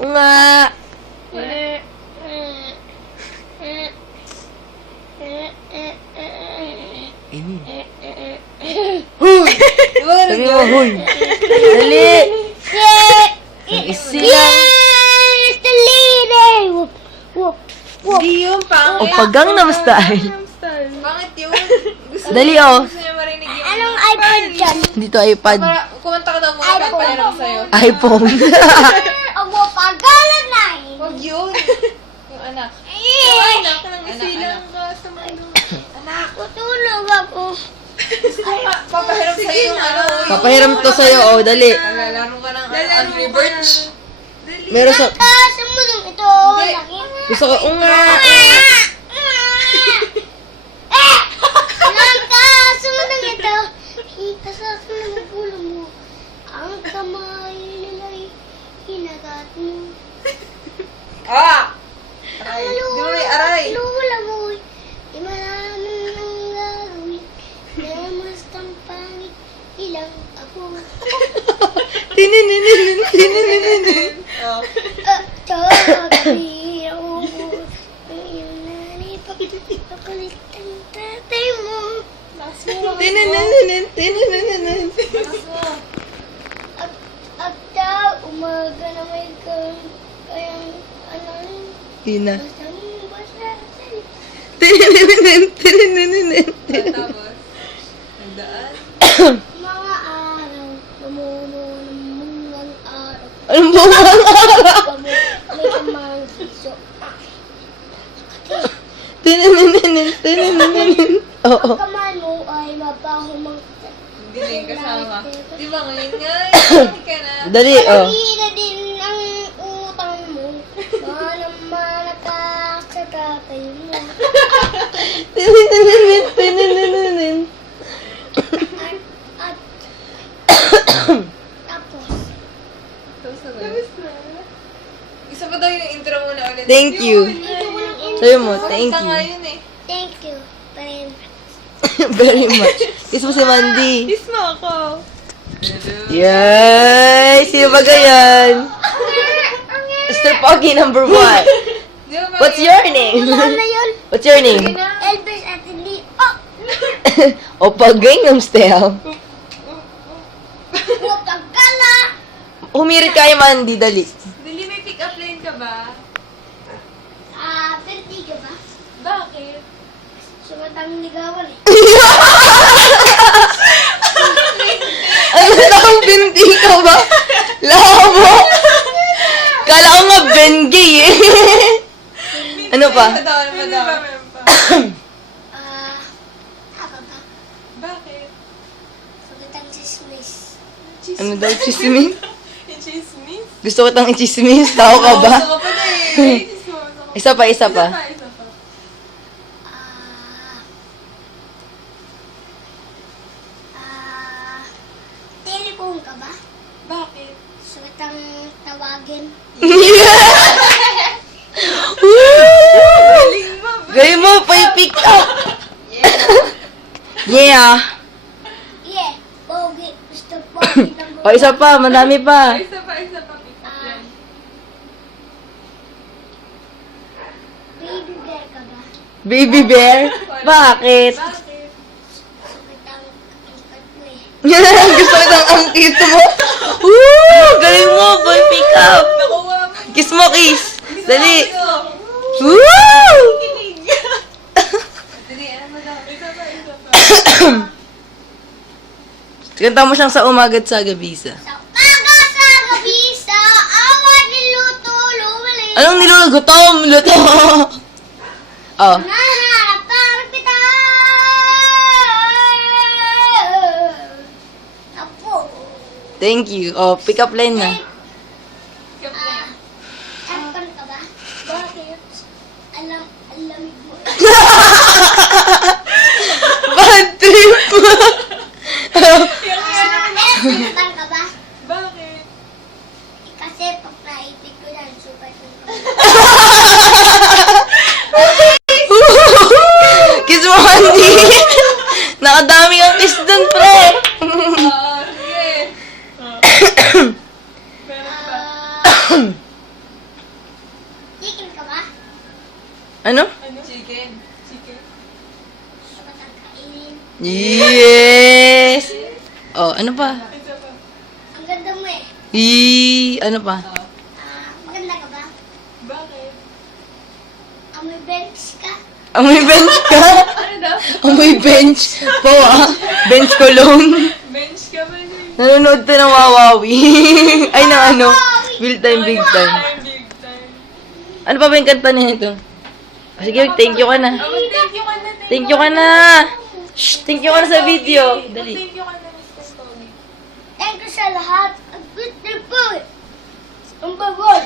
Unga. Ini. Huy! Sabi mo, huy! Dali! Ang isi lang. Hindi yun, pangit. O, pagang naman style. Pangit yun. Dali, oh. Gusto niya marinig yung... Anong iPad dyan? Dito iPad. Para, kumanta ka daw mga pagpahiram sa'yo. iPhone. Amo pagalan na eh. Huwag yun. Yung anak. Eh, Anak, nang isilang ka sa mundo. Anak. tutulog ako. Papahiram sa'yo yung ano. Papahiram to sa'yo, oh. Dali. Lalaro ka ng Angry Birds. Meron sa... Sumunod ito. Laki. Gusto ko, unga. Sumunod ito. Ikasasunod ang ulo mo. Ang kamay nila'y hinagat mo. Ah! Aray. Di mo may aray. Lula mo. Di maraming ang gagawin. Namas kang pangit. Ilang ako. Tininin. Tininin. Oh. Tagabi ako. Ang iyong nanay. Papalit ang tatay mo. Tininin. Tininin. At daw, umaga na may kayang ano. Tina. Basta. Tininin. Tapos, nagdaan. Mga araw, namuno ng mungang araw. Anong buwang araw? May kamang siso. Tininin. Oo. Ang kamay mo ay mapahumang Galing kasama. Di ba ngayon nga? Hindi ka na. Dali, oh. Pagkira din ang utang mo. Manamanak sa tatay mo. Tininin. At tapos, Tapos na. Isa pa daw yung intro muna ulit. Thank you. Sabi mo, thank Kumanta nga you. yun eh. thank you very much. Very much. Kiss mo si Mandy. Kiss mo ako. Yay! Sino ba ganyan? Mr. Pogi number 1. Di ba What's your name? Ano yun? What's your name? Elvis at hindi. Oh! O Gangnam Style. Huwag kang kala! Humirit kayo, Mandy, dali. Dili, may pick-up line ka ba? Perti ka ba? Bakit? Sumatang ligawan eh. Ano lang, binti ka ba? Labo! Kala ko nga Bengay eh. Ano pa? Ano daw? Haba ba? Bakit? Sumatang sismis. Ano daw, chismis? Yung chismis? Gusto ko tang i-chismis. Tao ka ba? Gusto ko pa na eh. Isa pa. Isa pa. Telephone ka ba? Bakit? Sumatang tawagin. Galing mo ba? Gay mo, pa-pick up. Yeah. Yeah, pogi. Gusto pogi ng O, isa pa, madami pa. Isa pa pick-up line. Baby bear ka ba? Baby bear? Bakit? Bakit? Sumatang angkat mo eh. Gusto ko ng angkit mo. Woo! Galing mo, boy, pick up. Nakuha mo. Kiss mo, kiss. Dali. Ito. Woo! Dali, ano mo daw? Isa pa. Kanta mo siyang sa umaga't sa gabisa. Sa umaga sa gabi sa awat niluto lumali. Anong nilulugutom? Luto. Oh. Nahanap ang kita. Apo. Thank you. Oh, pick up line na. Pick-up line. Aircon ka ba? Bakit? Alamig mo. Bad trip. Aircon ka ba? Bakit? Kasi pag naipit ko yan, super Kiss mo, Andy. Nakadami ang kiss dun, pre. Sige. Meron pa. Ano? Ano? Chicken. Chicken. Dapat ang kainin. Yes! Oh, ano pa? Isa pa. Ang ganda mo eh. Ano pa? Maganda ka ba? Bakit? Amoy bench ka. Amoy bench ka? Ano daw? Amoy bench. Po bench cologne. Bench ka ba niya? Nanonood to ng Wawawi. Ay, ng ano? Real time, big time. Big time. Ano pa ba yung kanta nito? Sige, thank you ka na. Oh, thank you ka na. Thank you ka na. Shh, thank you ka na sa video. Dali. Thank you ka na, Mr. Tony. Thank you sa lahat. Ang good po. Ang bagod.